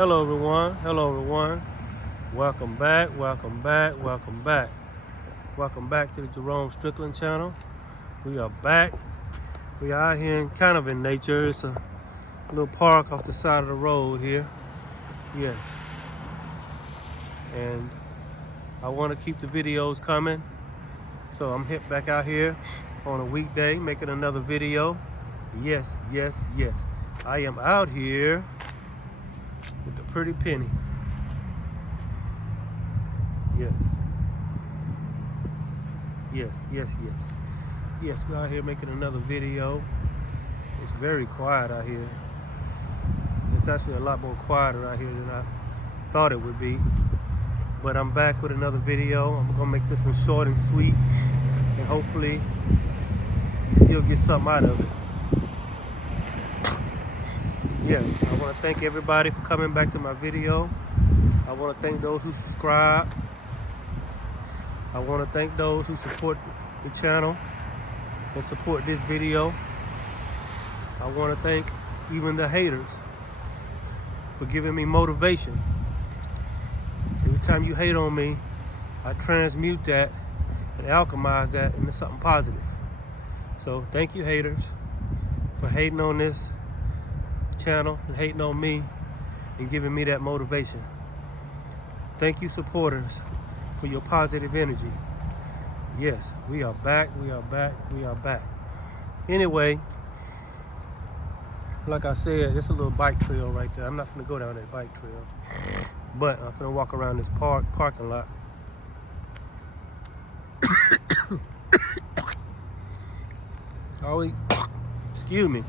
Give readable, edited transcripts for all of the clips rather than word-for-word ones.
Hello everyone, hello everyone. Welcome back, welcome back, welcome back. Welcome back to the Jerome Strickland channel. We are back. We are out here kind of in nature. It's a little park off the side of the road here. Yes. And I want to keep the videos coming. So I'm hit back out here on a weekday making another video. Yes, yes, yes. I am out here with the pretty penny. Yes. Yes, yes, yes. Yes, we're out here making another video. It's very quiet out here. It's actually a lot more quieter out here than I thought it would be. But I'm back with another video. I'm gonna make this one short and sweet. And hopefully you still get something out of it. Yes, I want to thank everybody for coming back to my video. I want to thank those who subscribe. I want to thank those who support the channel and support this video. I want to thank even the haters for giving me motivation. Every time you hate on me, I transmute that and alchemize that into something positive. So thank you, haters, for hating on this channel and hating on me and giving me that motivation. Thank you, supporters, for your positive energy. Yes, we are back, we are back, we are back. Anyway, like I said, it's a little bike trail right there. I'm not gonna go down that bike trail, but I'm gonna walk around this parking lot. Always, excuse me.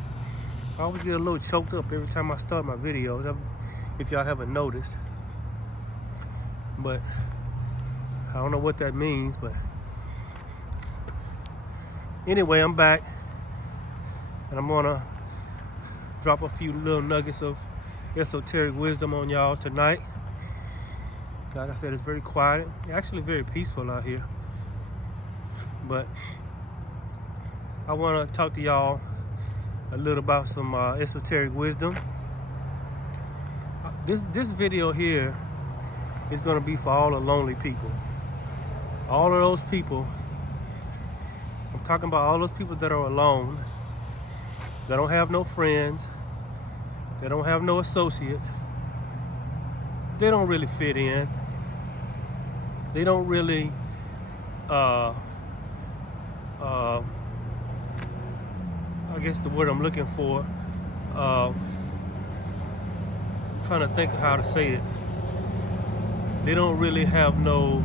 I always get a little choked up every time I start my videos, if y'all haven't noticed. But I don't know what that means, but anyway, I'm back and I'm gonna drop a few little nuggets of esoteric wisdom on y'all tonight. Like I said, it's very quiet, actually very peaceful out here. But I wanna talk to y'all a little about some esoteric wisdom. This video here is gonna be for all the lonely people. All of those people, I'm talking about all those people that are alone, that don't have no friends, they don't have no associates, they don't really fit in, they don't really I guess the word I'm looking for, I'm trying to think of how to say it. They don't really have no,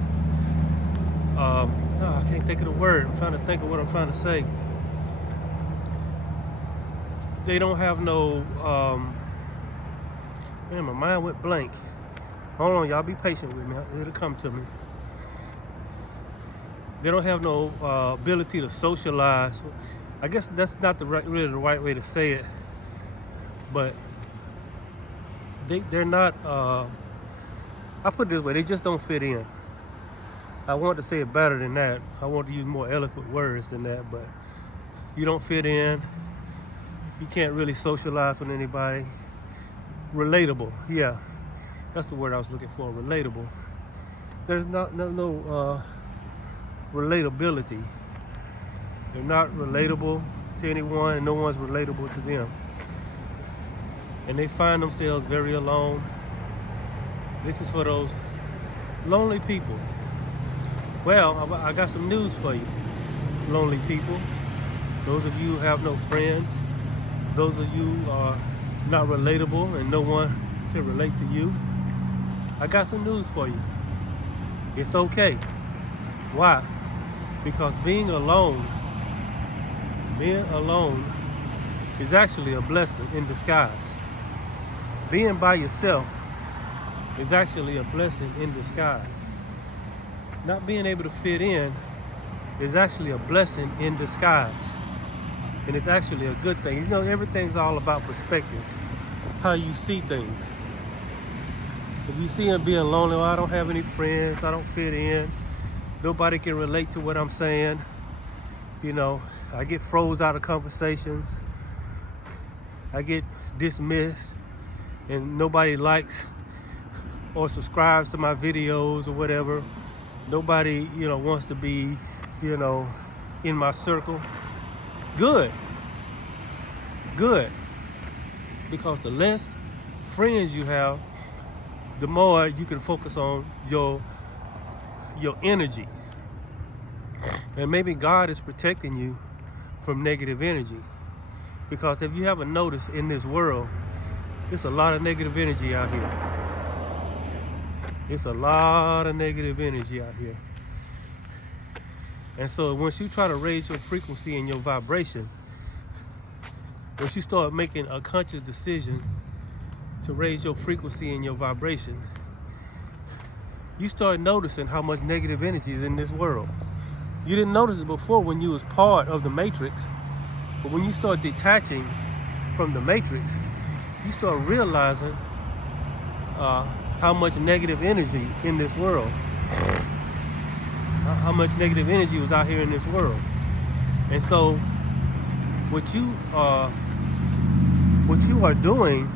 I can't think of the word. I'm trying to think of what I'm trying to say. They don't have no, man, my mind went blank. Hold on, y'all, be patient with me. It'll come to me. They don't have no ability to socialize. I guess that's not really the right way to say it, but they're not, I put it this way, they just don't fit in. I want to say it better than that. I want to use more eloquent words than that, but you don't fit in. You can't really socialize with anybody. Relatable, yeah, that's the word I was looking for, relatable. There's no relatability. They're not relatable to anyone, and no one's relatable to them. And they find themselves very alone. This is for those lonely people. Well, I got some news for you, lonely people. Those of you who have no friends, those of you who are not relatable and no one can relate to you, I got some news for you. It's okay. Why? Because being alone is actually a blessing in disguise. Being by yourself is actually a blessing in disguise. Not being able to fit in is actually a blessing in disguise. And it's actually a good thing. You know, everything's all about perspective, how you see things. If you see them being lonely, well, I don't have any friends, I don't fit in, nobody can relate to what I'm saying, you know, I get froze out of conversations, I get dismissed, and nobody likes or subscribes to my videos or whatever. Nobody, wants to be, in my circle. Good. Because the less friends you have, the more you can focus on your energy. And maybe God is protecting you from negative energy. Because if you haven't noticed, in this world, there's a lot of negative energy out here. It's a lot of negative energy out here. And so once you try to raise your frequency and your vibration, once you start making a conscious decision to raise your frequency and your vibration, you start noticing how much negative energy is in this world. You didn't notice it before when you was part of the matrix, but when you start detaching from the matrix, you start realizing how much negative energy in this world, how much negative energy was out here in this world. And so what you are doing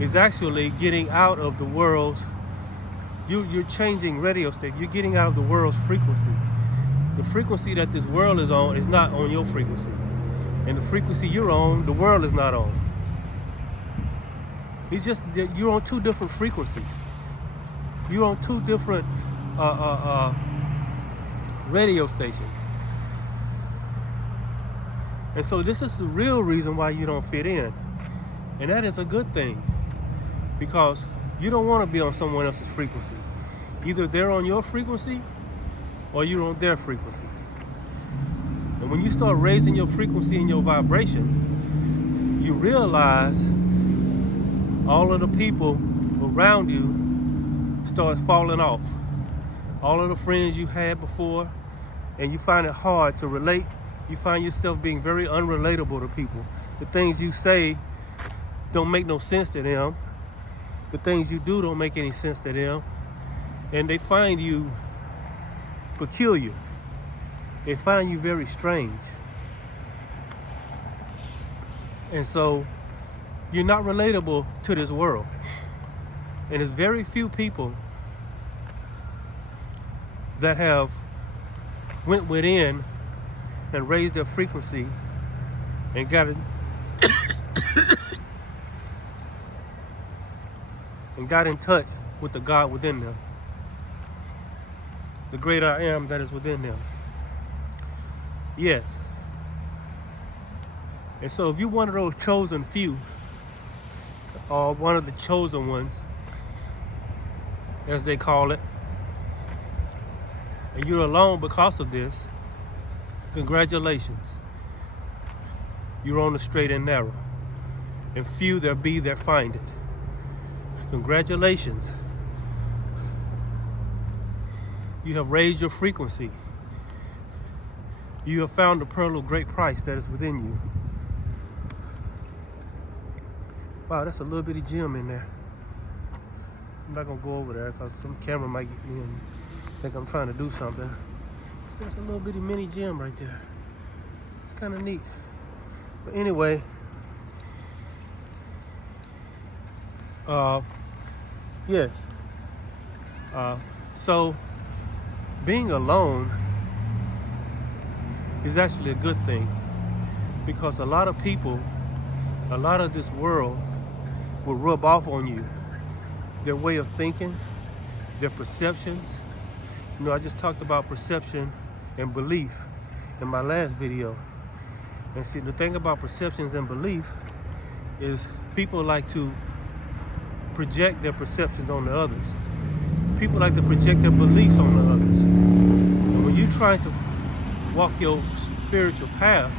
is actually getting out of the world's, you're changing radio station. You're getting out of the world's frequency. The frequency that this world is on is not on your frequency. And the frequency you're on, the world is not on. It's just that you're on two different frequencies. You're on two different radio stations. And so this is the real reason why you don't fit in. And that is a good thing, because you don't want to be on someone else's frequency. Either they're on your frequency or you're on their frequency. And when you start raising your frequency and your vibration, you realize all of the people around you start falling off. All of the friends you had before, and you find it hard to relate. You find yourself being very unrelatable to people. The things you say don't make no sense to them. The things you do don't make any sense to them. And they find you peculiar. They find you very strange. And so you're not relatable to this world. And there's very few people that have went within and raised their frequency and got it and got in touch with the God within them, the great I am that is within them. Yes. And so if you're one of those chosen few, or one of the chosen ones, as they call it, and you're alone because of this, congratulations. You're on the straight and narrow. And few there be that find it. Congratulations. You have raised your frequency. You have found the pearl of great price that is within you. Wow, that's a little bitty gem in there. I'm not gonna go over there because some camera might get me and think I'm trying to do something. So it's a little bitty mini gem right there. It's kind of neat. But anyway, yes. So being alone is actually a good thing, because a lot of people, a lot of this world will rub off on you. Their way of thinking, their perceptions. I just talked about perception and belief in my last video. And see, the thing about perceptions and belief is people like to project their perceptions on the others. People like to project their beliefs on the others. And when you're trying to walk your spiritual path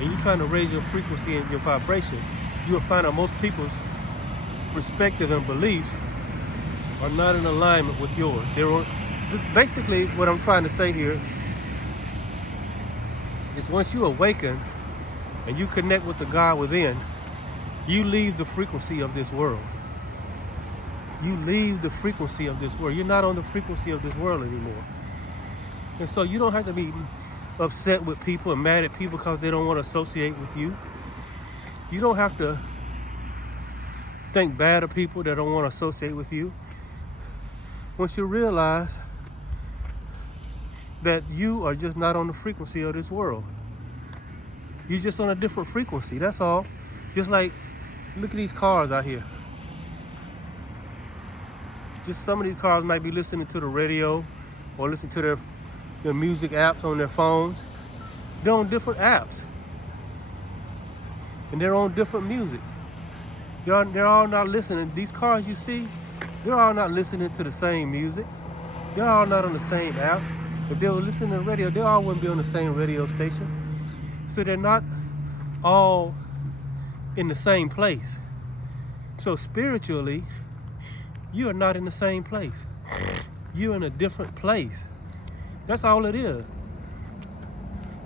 and you're trying to raise your frequency and your vibration, you will find that most people's perspective and beliefs are not in alignment with yours. This is basically what I'm trying to say here. Is once you awaken and you connect with the God within, you leave the frequency of this world. You leave the frequency of this world. You're not on the frequency of this world anymore. And so you don't have to be upset with people and mad at people because they don't want to associate with you. You don't have to think bad of people that don't want to associate with you. once you realize that you are just not on the frequency of this world. You're just on a different frequency, that's all. Just like, look at these cars out here. Just some of these cars might be listening to the radio or listening to their music apps on their phones. They're on different apps. And they're on different music. They're all not listening. These cars you see, they're all not listening to the same music. They're all not on the same apps. If they were listening to the radio, they all wouldn't be on the same radio station. So they're not all in the same place. So spiritually, you are not in the same place. You're in a different place. That's all it is.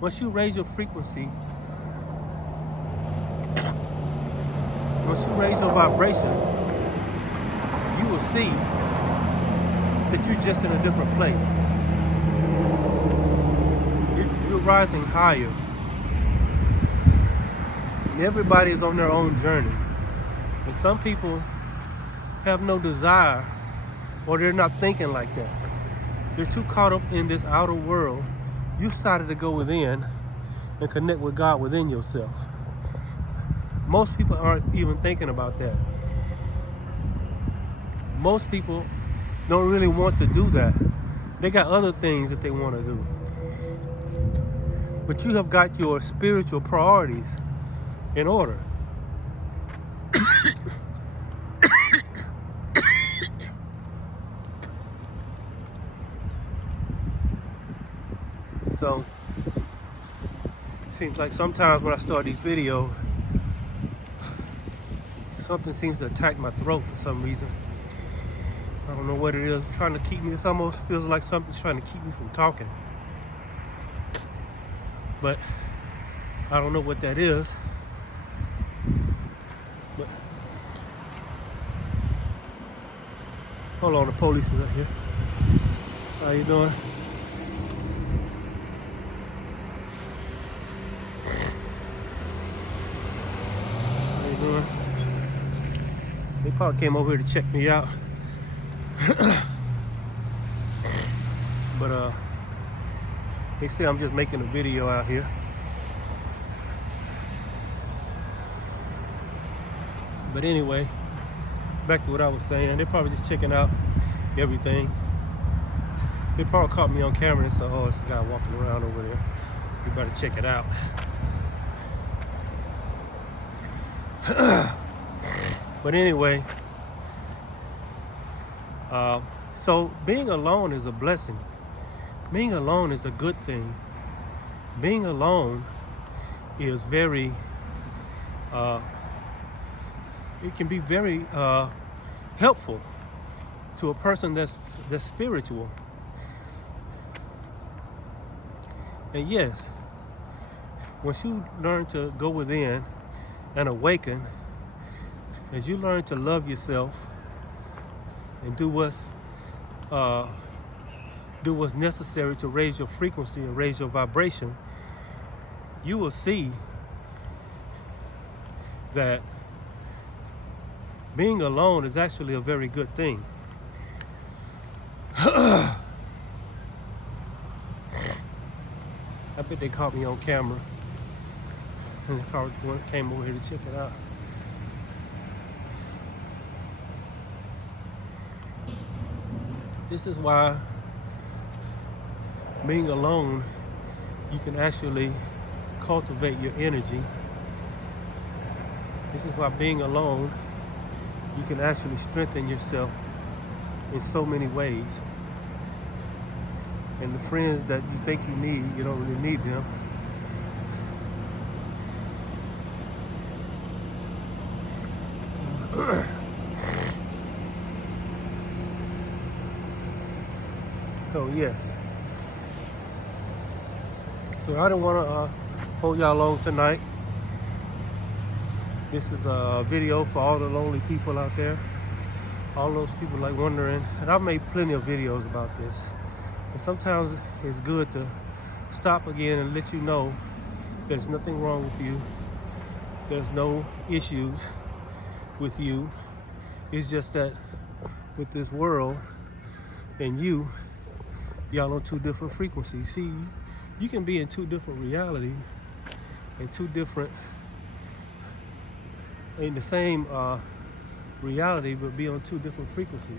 Once you raise your frequency, once you raise your vibration, you will see that you're just in a different place. You're rising higher. And everybody is on their own journey. And some people have no desire, or they're not thinking like that. They're too caught up in this outer world. You decided to go within and connect with God within yourself. Most people aren't even thinking about that. Most people don't really want to do that. They got other things that they want to do. But you have got your spiritual priorities in order. So, it seems like sometimes when I start these videos, something seems to attack my throat for some reason. I don't know what it is. It's trying to keep me, it almost feels like something's trying to keep me from talking. But I don't know what that is. But hold on, the police is up here. How you doing? How you doing? They probably came over here to check me out. But they say I'm just making a video out here. But anyway, back to what I was saying. They're probably just checking out everything. They probably caught me on camera and said, oh, it's a guy walking around over there. You better check it out. But anyway, so being alone is a blessing. Being alone is a good thing. Being alone is very, it can be very helpful to a person that's spiritual. And yes, once you learn to go within and awaken, as you learn to love yourself and do what's necessary to raise your frequency and raise your vibration, you will see that being alone is actually a very good thing. I bet they caught me on camera and they probably came over here to check it out. This is why being alone, you can actually cultivate your energy. This is why being alone, you can actually strengthen yourself in so many ways. And the friends that you think you need, you don't really need them. So yes. So I don't want to hold y'all long tonight. This is a video for all the lonely people out there. All those people like wondering, and I've made plenty of videos about this. And sometimes it's good to stop again and let you know there's nothing wrong with you. There's no issues with you. It's just that with this world, and y'all on two different frequencies. See, you can be in two different realities, and in the same reality, but be on two different frequencies.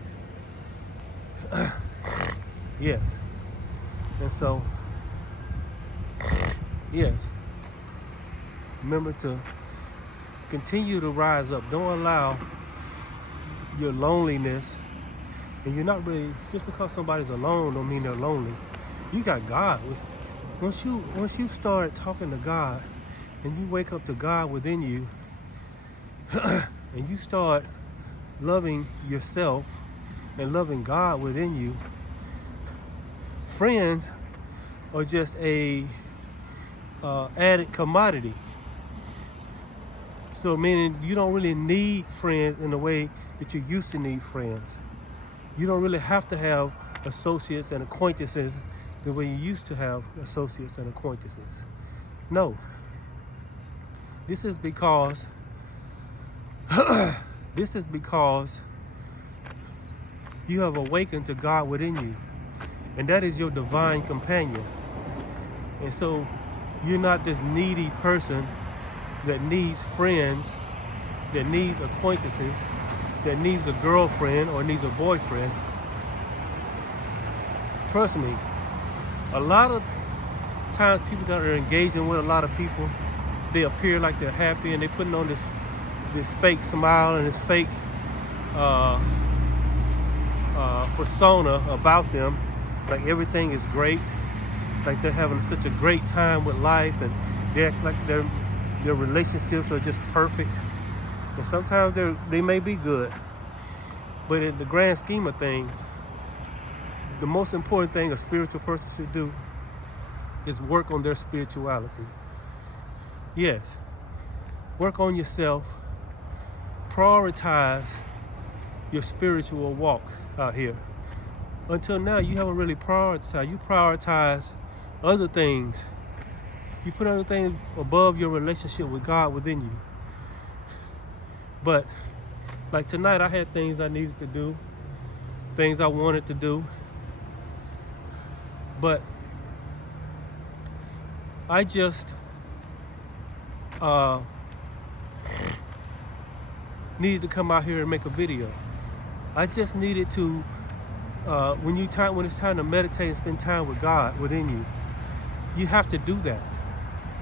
Yes. And so, yes, remember to continue to rise up. Don't allow your loneliness, and you're not really, just because somebody's alone don't mean they're lonely. You got God. Once you start talking to God, and you wake up to God within you, and you start loving yourself and loving God within you, friends are just a added commodity. So meaning you don't really need friends in the way that you used to need friends. You don't really have to have associates and acquaintances the way you used to have associates and acquaintances. No. This is because you have awakened to God within you, and that is your divine companion. And so you're not this needy person that needs friends, that needs acquaintances, that needs a girlfriend or needs a boyfriend. Trust me, a lot of times people that are engaging with a lot of people, they appear like they're happy, and they're putting on this fake smile and this fake persona about them, like everything is great, like they're having such a great time with life, and they act like their relationships are just perfect. And sometimes they may be good, but in the grand scheme of things, the most important thing a spiritual person should do is work on their spirituality. Yes, work on yourself. Prioritize your spiritual walk out here. Until now, you haven't really prioritized. You prioritize other things. You put other things above your relationship with God within you. But like tonight, I had things I needed to do, things I wanted to do. But I just needed to come out here and make a video. I just needed to, when it's time to meditate and spend time with God within you, you have to do that.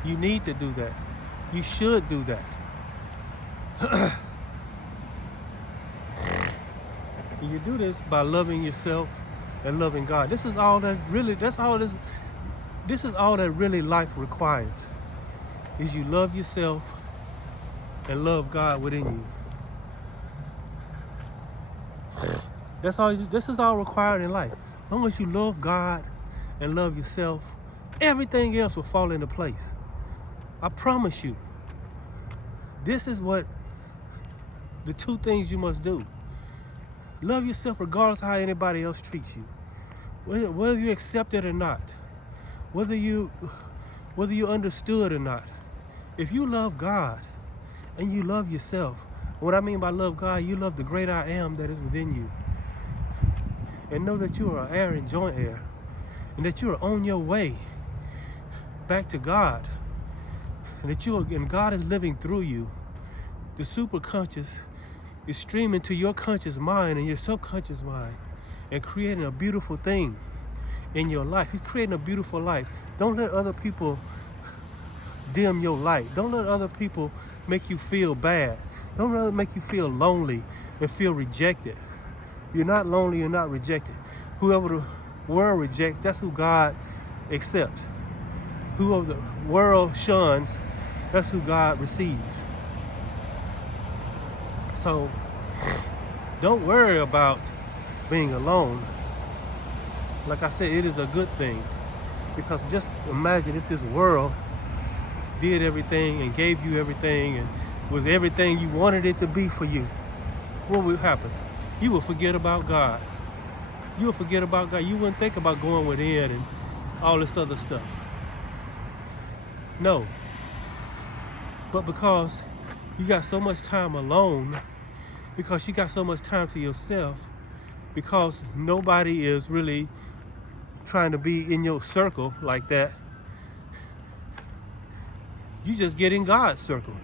You need to do that. You should do that. And you do this by loving yourself and loving God. This is all that really life requires, is you love yourself and love God within you. This is all required in life. As long as you love God and love yourself, everything else will fall into place. I promise you. This is what the two things you must do. Love yourself regardless of how anybody else treats you. Whether you accept it or not. Whether you understood or not. If you love God and you love yourself, what I mean by love God, you love the great I am that is within you. And know that you are heir and joint heir. And that you are on your way back to God. And God is living through you. The superconscious is streaming to your conscious mind and your subconscious mind and creating a beautiful thing in your life. He's creating a beautiful life. Don't let other people dim your light. Don't let other people make you feel bad. Don't let them make you feel lonely and feel rejected. You're not lonely, you're not rejected. Whoever the world rejects, that's who God accepts. Whoever the world shuns, that's who God receives. So don't worry about being alone. Like I said, it is a good thing, because just imagine if this world did everything and gave you everything and was everything you wanted it to be for you. What would happen? You would forget about God. You would forget about God. You wouldn't think about going within and all this other stuff. No. But because you got so much time alone, because you got so much time to yourself, because nobody is really trying to be in your circle like that. You just get in God's circle.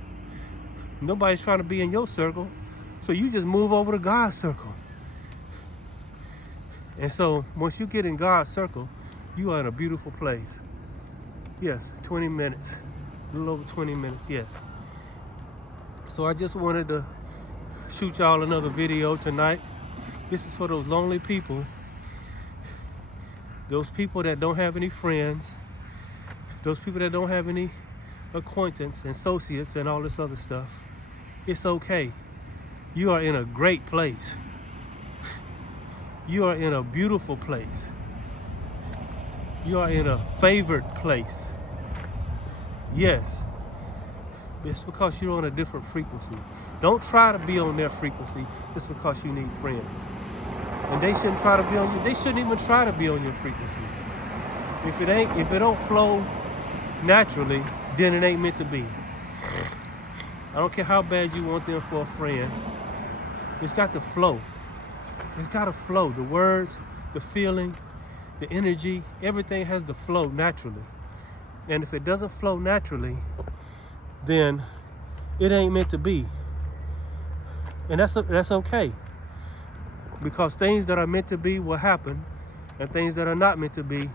Nobody's trying to be in your circle, so you just move over to God's circle. And so once you get in God's circle, you are in a beautiful place. Yes, 20 minutes, a little over 20 minutes, yes. So I just wanted to shoot y'all another video tonight. This is for those lonely people, those people that don't have any friends, those people that don't have any acquaintance, associates, and all this other stuff. It's okay. You are in a great place. You are in a beautiful place. You are in a favored place. Yes. It's because you're on a different frequency. Don't try to be on their frequency just because you need friends. And they shouldn't try to be on you. They shouldn't even try to be on your frequency. If it don't flow naturally, then it ain't meant to be. I don't care how bad you want them for a friend. It's got to flow. It's got to flow. The words, the feeling, the energy, everything has to flow naturally. And if it doesn't flow naturally, then it ain't meant to be. And that's okay. Because things that are meant to be will happen, and things that are not meant to be.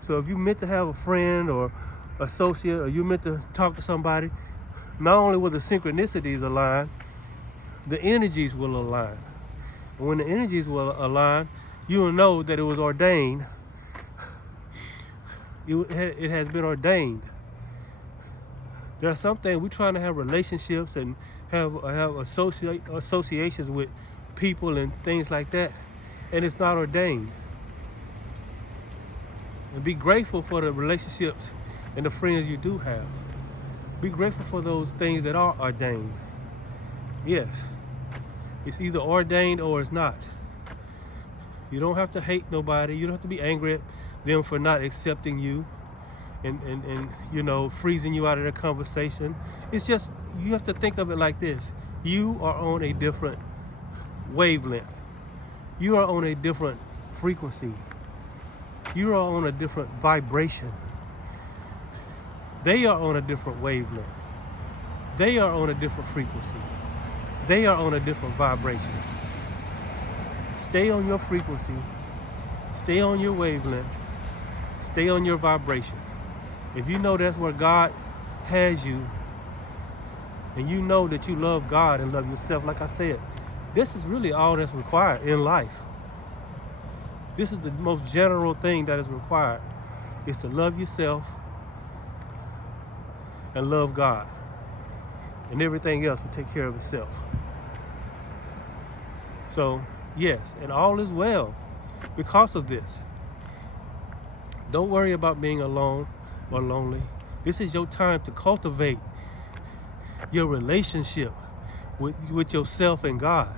So if you're meant to have a friend or associate, or you're meant to talk to somebody, not only will the synchronicities align, the energies will align. And when the energies will align, you will know that it was ordained. It has been ordained. There are some things we're trying to have relationships and have associations with people and things like that, and it's not ordained. And be grateful for the relationships and the friends you do have. Be grateful for those things that are ordained. Yes, it's either ordained or it's not. You don't have to hate nobody. You don't have to be angry at them for not accepting you and freezing you out of their conversation. It's just, you have to think of it like this. You are on a different wavelength. You are on a different frequency. You are on a different vibration. They are on a different wavelength. They are on a different frequency. They are on a different vibration. Stay on your frequency. Stay on your wavelength. Stay on your vibration. If you know that's where God has you, and you know that you love God and love yourself, like I said, this is really all that's required in life. This is the most general thing that is required, is to love yourself and love God. And everything else will take care of itself. So, yes, and all is well because of this. Don't worry about being alone or lonely. This is your time to cultivate your relationship with yourself and God.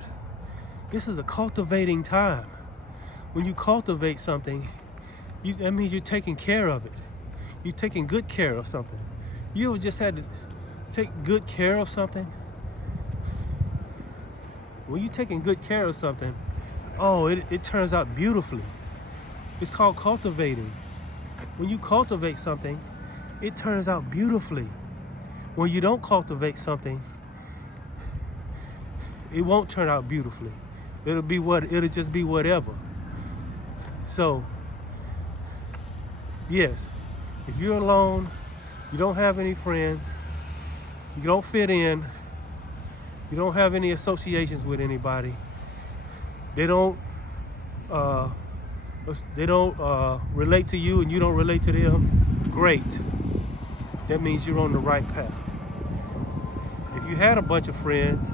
This is a cultivating time. When you cultivate something, that means you're taking care of it. You're taking good care of something. You ever just had to take good care of something? When you're taking good care of something, it turns out beautifully. It's called cultivating. When you cultivate something, it turns out beautifully. When you don't cultivate something, it won't turn out beautifully. It'll just be whatever. So, yes, if you're alone, you don't have any friends, you don't fit in, you don't have any associations with anybody, they don't relate to you and you don't relate to them, great. That means you're on the right path. If you had a bunch of friends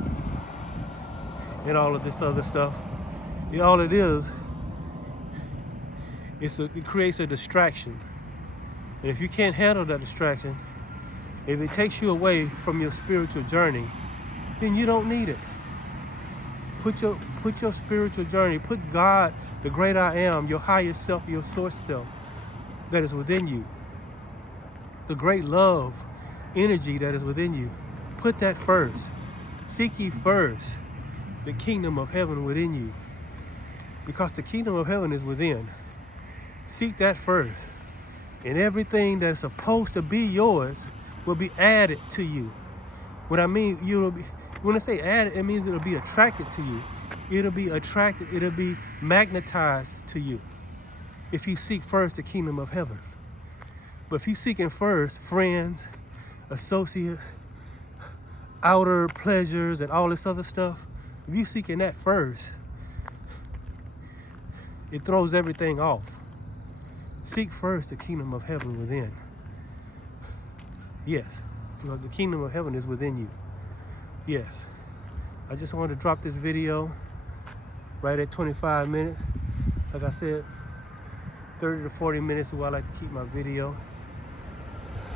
and all of this other stuff, all it is, it creates a distraction. And if you can't handle that distraction, if it takes you away from your spiritual journey, then you don't need it. Put your spiritual journey, put God, the great I am, your highest self, your source self that is within you, the great love, energy that is within you, put that first. Seek ye first the kingdom of heaven within you. because the kingdom of heaven is within. Seek that first. And everything that's supposed to be yours will be added to you. What I mean, when I say added, it means it'll be attracted to you. It'll be attracted, it'll be magnetized to you if you seek first the kingdom of heaven. But if you seeking first friends, associates, outer pleasures, and all this other stuff, if you seeking that first, it throws everything off. Seek first the kingdom of heaven within. Yes, because the kingdom of heaven is within you. Yes. I just wanted to drop this video right at 25 minutes. Like I said, 30 to 40 minutes is where I like to keep my video.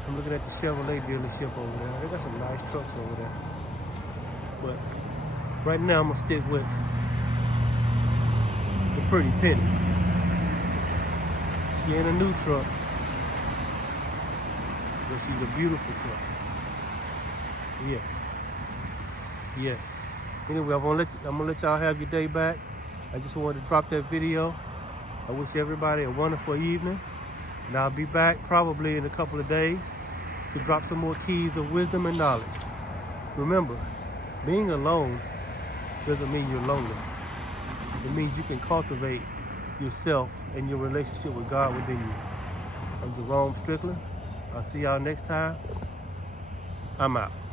I'm looking at the Chevrolet dealership over there. They got some nice trucks over there. But right now I'm gonna stick with the Pretty Penny. She ain't a new truck, but she's a beautiful truck. Yes. Yes. Anyway, I'm gonna let y'all have your day back. I just wanted to drop that video. I wish everybody a wonderful evening. And I'll be back probably in a couple of days to drop some more keys of wisdom and knowledge. Remember, being alone doesn't mean you're lonely. It means you can cultivate yourself and your relationship with God within you. I'm Jerome Strickland. I'll see y'all next time. I'm out.